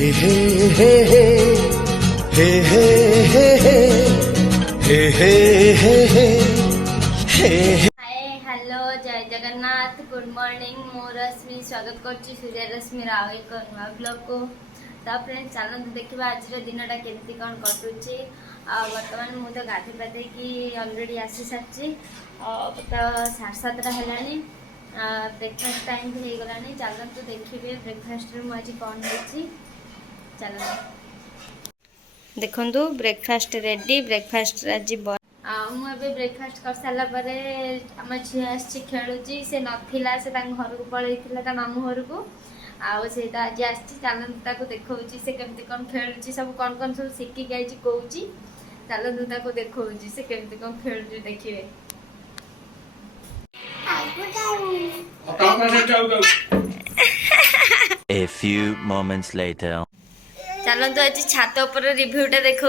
हे हे हे हे हे हे हे हे हे हे हे हे hi hello जय Jagannath good morning मो रश्मि स्वागत करछि सूर्य रश्मि राव एक नवा ब्लॉग को। तो फ्रेंड्स चलते देखा आज दिनटा केमती कौन कटुचे। बर्तमान मुझे तो गाधे पाधे कि अलरेडी आसी सारी तो 7:30 है ब्रेकफास्ट टाइम भी हो गला। चलते देखिए ब्रेकफास्ट मुझे कौन होती चल देखु ब्रेकफास्ट रेडी। ब्रेकफास्ट आज मुझे ब्रेकफास्ट कर सारा आम झी आसी खेलुची से नाला से घर को पलि मामू घर को आज चलता देखा से केमती कौन खेलुची सब कौन सब शिखिक आई कौच चलता देखा से केमती कौन खेलुची देखिए। A few moments later. चलते आज छात ऊपर रिव्यूटा देखा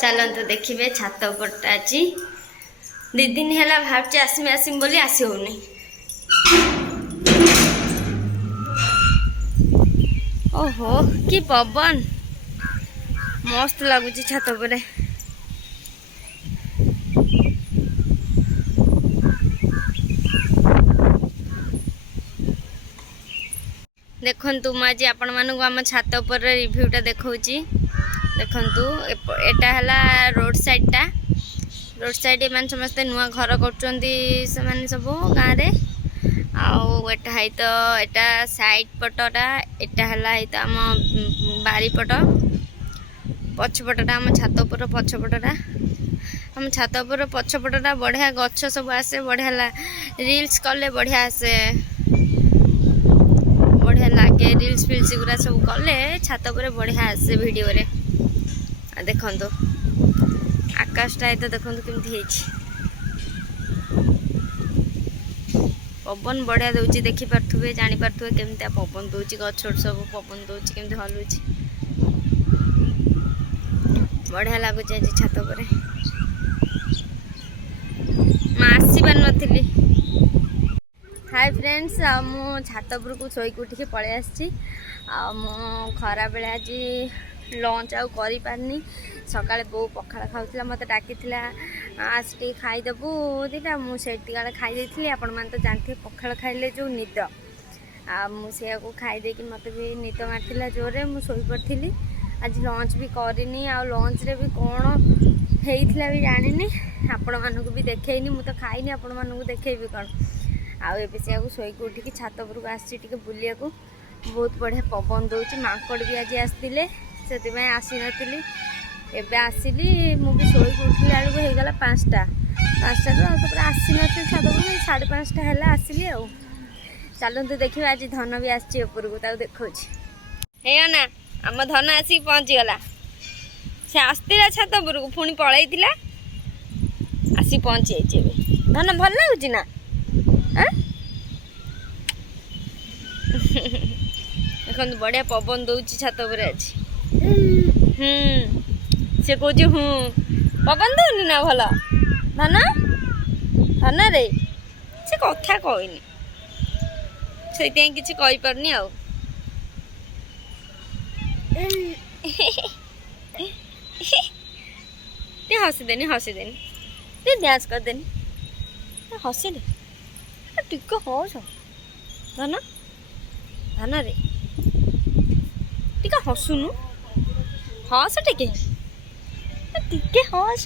चलते देखिए छात उपरटा आज 2 दिन है भावचे आसमी आसमी बोली आसी होनी। ओहो कि पवन मस्त लगुच छात पर। देखु मुझे आपण मानक आम छात उपर रिव्यूटा देखा देखु एटा है रोड साइडटा रोड साइड एम समस्ते नुआ घर कर सब गाँव में आटा है तो एटा साइड पटटा एटा है तो आम बारीपट पछपटा आम छात उपर पछपटा आम छात उपर पछपटा बढ़िया गछ सब आसे बढ़िया रील्स कले बढ़िया आसे बढ़िया लगे रील्स फिल्स गुरा सब कले छात पर बढ़िया आसे वीडियो रे। देखु आकाशटा तो देखु केमती पवन बढ़िया दौर देखिपे जापे केमती पवन दौर गछ सब पवन दौर केमती हलुच बढ़िया लगुच आज छात पर। आसी पार नी। हाय फ्रेंड्स मु छात उपर को शोक उठिक पलि आसी खरा बेले आज लंच आउ करि पारनी। सकाळे बो पखाड़ खाऊला मत डाकी आस टे खाईदेबू दीटा मुझे खाई देती आपण मैंने तो जानते पखाड़ खाइले जो निद मुझे खाईदे मत भी निद मार्ला जोरे मुई पड़ी। आज लंच भी करनी आ लंच रे भी कौन होता भी जानी आपण मानक भी देखनी मु तो खाईनी आपण मानक देखी कौन आउ से शोक उठिक छात उपरक आसी बुलिया को बहुत बढ़िया पवन दौर माकड़ भी आज आसते से आसी नी एबे आसिली मुझे शोक उठिला बेलू होगला 5टा तो आसी नी छात उपरक 5:30 है आसिली आ चलते देखिए आज धन भी आसी उपरको देखा ना आम धन आसिक पहुँचीगला से आसला छात उपरको पुणी पलैला आसिक पहुँची जाइए। धन भल लगुच ना देखो बढ़िया पवन दौर छात पर आज से कौच पवन दौनी ना भल धन धन रे से कथा कहनी से किसी कहीपरनी आ हसीदेनी डांस करदेनी हसीदे टिक हस धन धन रे टिक हसुनु हस टिके टिके हस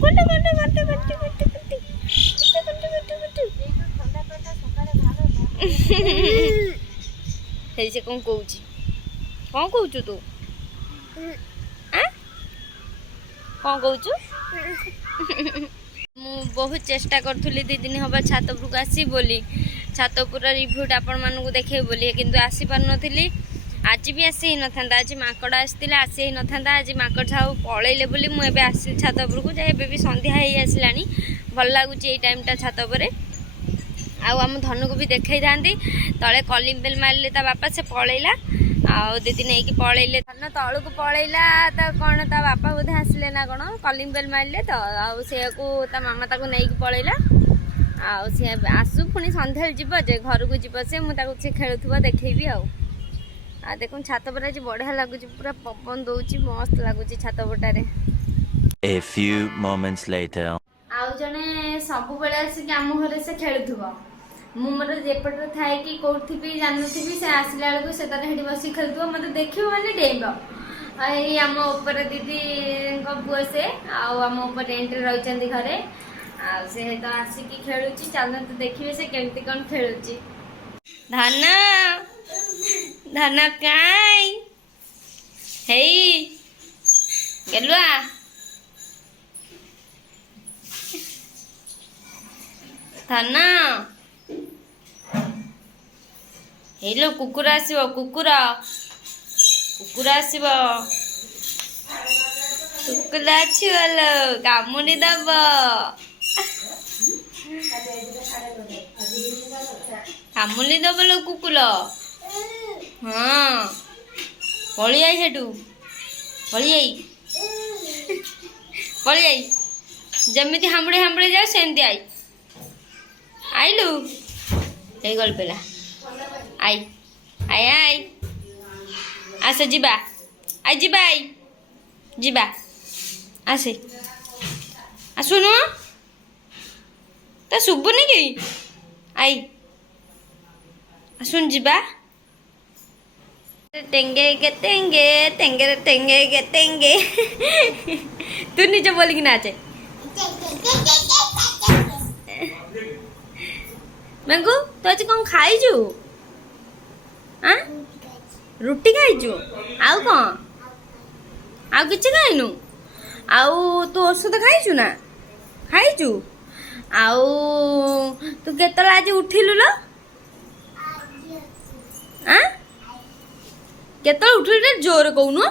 गोटे गोटे गोटे गोटे गोटे गोटे से कौन कौच तू कौन कौच मु बहुत चेष्टा करूली 2 दिन हम छात उपरक आसी बोली छात उपर रिव्यूटा आपण मानक देखे बोली किंतु आसी पार नी। आज भी आसी न था आज माकड़ आसते आसी न था आज माकड़ सब पलैले बोली मुझे आसी छात उपरक जाए भी संध्या हो आसला भल लगुच ये टाइमटा छात पर आम धन को भी देखई था तले कलिंग बेल मारे ता बापा से पलैला ଆଉ ଦିଦି ନେଇକି ପଳେଇଲେ। ଧନ ତଳକୁ ପଳେଇଲା ତା କ'ଣ ତା ବାପା ବୋଧେ ଆସିଲେ ନା କ'ଣ କଲିଂ ବେଲ୍ ମାରିଲେ ତ ଆଉ ସେଇଆକୁ ତା ମାମା ତାକୁ ନେଇକି ପଳେଇଲା। ଆଉ ସିଏ ଆସୁ ପୁଣି ସନ୍ଧ୍ୟାରେ ଯିବ ଯେ ଘରକୁ ଯିବ ସେ ମୁଁ ତାକୁ ସେ ଖେଳୁଥିବ ଦେଖେଇବି ଆଉ ଦେଖୁନ ଛାତ ଉପରେ ଆଜି ବଢ଼ିଆ ଲାଗୁଛି ପୁରା ପବନ ଦଉଛି ମସ୍ତ ଲାଗୁଛି ଛାତ ଉପରଟାରେ। A few moments later. ଆଉ ଜଣେ ସବୁବେଳେ ଆସିକି ଆମ ଘରେ ସେ ଖେଳୁଥିବ ମୁଁ ମୋର ଯେପଟରେ ଥାଏ କି କୋଉଠି ଥିବି ଜାଣିନଥିବି ସେ ଆସିଲା ବେଳକୁ ସେ ତାର ସେଠି ବସିକି ଖେଳୁଥିବ ମୋତେ ଦେଖିବ ମାନେ ଡେଇଁବ। ଏଇ ଆମ ଉପରେ ଦିଦିଙ୍କ ପୁଅ ସେ ଆଉ ଆମ ଉପରେ ରେଣ୍ଟରେ ରହିଛନ୍ତି ଘରେ ଆଉ ସେ ତ ଆସିକି ଖେଳୁଛି ଚାଲନ୍ତୁ ଦେଖିବେ ସେ କେମିତି କ'ଣ ଖେଳୁଛି। ଧନ ଧନ କାଇଁ ହେଇ ଗେଲୁଆ ଧନ ହେଇଲୋ କୁକୁର ଆସିବ କୁକୁର ଆସିବ କୁକୁର ଆସିବ କାମୁଡି ଦବ ଲୋ କୁକୁର। ହଁ ପଳିଆଇ ସେଠୁ ପଳିଆଇ ଯେମିତି ହାମ୍ବୁଡି ଯାଉ ସେମିତି ଆଇଲୁ ହେଇଗଲ ପିଲା ଆଇ ଆସ ଯିବା ଆସେ ଆସୁନୁ ତ ଶୁଭୁନି କି ଆସୁନ ଯିବା ଟେଙ୍ଗେ ତୁ ନିଜ ବୋଲିକି ନାଚେ ମେଙ୍ଗୁ ତୁ ଆଜି କ'ଣ ଖାଇଛୁ? ରୁଟି ଖାଇଛୁ ଆଉ କ'ଣ ଆଉ କିଛି ଖାଇନୁ? ଆଉ ତୁ ଔଷଧ ଖାଇଛୁ ନା ଖାଇଛୁ? ଆଉ ତୁ କେତେବେଳେ ଆଜି ଉଠିଲୁ ଲୋ? କେତେବେଳେ ଉଠିଲୁ ରେ ଜୋରେ କହୁନୁ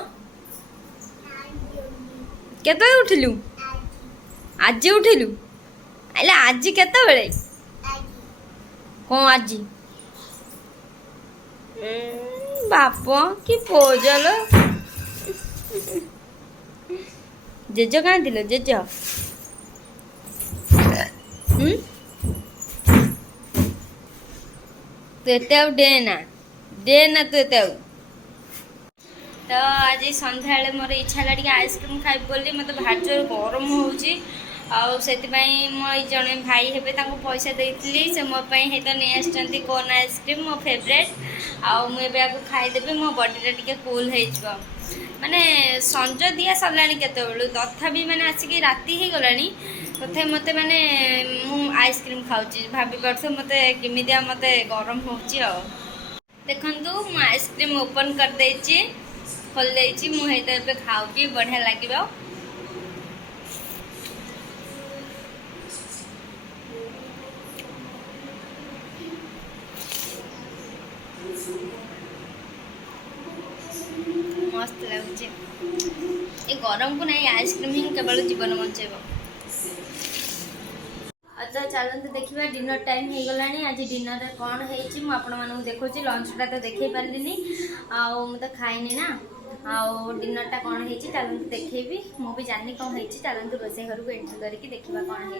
କେତେବେଳେ ଉଠିଲୁ? ଆଜି ଉଠିଲୁ ଆଇଲେ ଆଜି କେତେବେଳେ କ'ଣ ଆଜି ବାପ କି ପୋଜଲ ଜେଜ କାନ୍ଦିଲ ଜେଜ ତୁ ଏତେ ଆଉ ଡେ ନା ତୁ ଏତେ ଆଉ ତ ଆଜି ସନ୍ଧ୍ୟାବେଳେ ମୋର ଇଚ୍ଛା ହେଲା ଟିକେ ଆଇସ୍କ୍ରିମ୍ ଖାଇବି ବୋଲି ମୋତେ ଭାରି ଜୋର ଗରମ ହେଉଛି ଆଉ ସେଥିପାଇଁ ମୋ ଏଇ ଜଣେ ଭାଇ ହେବେ ତାଙ୍କୁ ପଇସା ଦେଇଥିଲି ସେ ମୋ ପାଇଁ ହେଇତ ନେଇ ଆସିଛନ୍ତି କୋନ୍ ଆଇସ୍କ୍ରିମ୍ ମୋ ଫେଭରେଟ୍ ଆଉ ମୁଁ ଏବେ ଆକୁ ଖାଇଦେବି ମୋ ବଡ଼ିଟା ଟିକେ କୁଲ୍ ହେଇଯିବ ମାନେ ସଞ୍ଜ ଦିଆ ସରିଲାଣି କେତେବେଳୁ ତଥାପି ମାନେ ଆସିକି ରାତି ହେଇଗଲାଣି ତଥାପି ମୋତେ ମାନେ ମୁଁ ଆଇସ୍କ୍ରିମ୍ ଖାଉଛି ଭାବି ପାରୁଥିବ ମୋତେ କେମିତିଆ ମୋତେ ଗରମ ହେଉଛି ଆଉ ଦେଖନ୍ତୁ ମୁଁ ଆଇସ୍କ୍ରିମ୍ ଓପନ୍ କରିଦେଇଛି ଖୋଲି ଦେଇଛି ମୁଁ ହେଇତ ଏବେ ଖାଉଛି ବଢ଼ିଆ ଲାଗିବ मस्त लगुच ये गरम को नहीं आइसक्रीम ही केवल जीवन बचेब तो चलते देखा डिनर टाइम हो गला आज डिनर कौन है देखो लंचटा तो देखे पारे तो खाइनी ना आउ डिनरटा कौन है चलते देखेबी मु भी जानी कौन है चलते रोसे घर को एंट्री करके देखा कौन है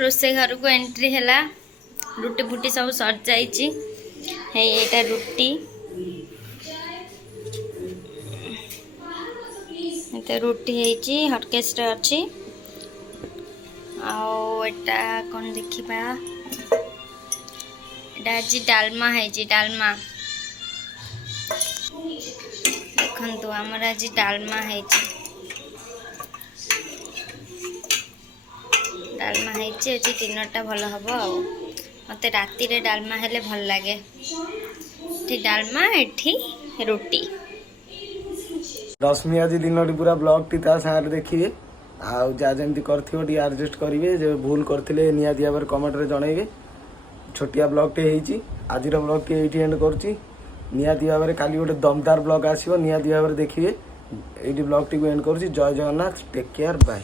रोसे घर को एंट्री है रुटी फुटी सब सर जाइए एटा रुटी रुटी है हटकेस अच्छी आटा कौन देखा आज डालमा है डालमा देखु आमर आज डालमा है डालमा है डिनरटा भल हम आ मत राति डालमा हेले भल लगे डालमा एठी रोटी दशमी आज दिन पूरा ब्लॉग टी साथ देखिए आउ जहाँ जमी कर एडजस्ट करेंगे जो भूल करते निहाती भाव कमेंट रे जनइबे छोटिया ब्लॉग टे आज ब्लॉग टी ये एंड करुच्ची निहाती भाव में काली गोटे दमदार ब्लॉग आसो निहाती भाव में देखिए ये ब्लॉग टी एंड करुच्ची जय जगन्नाथ टेक केयर बाय।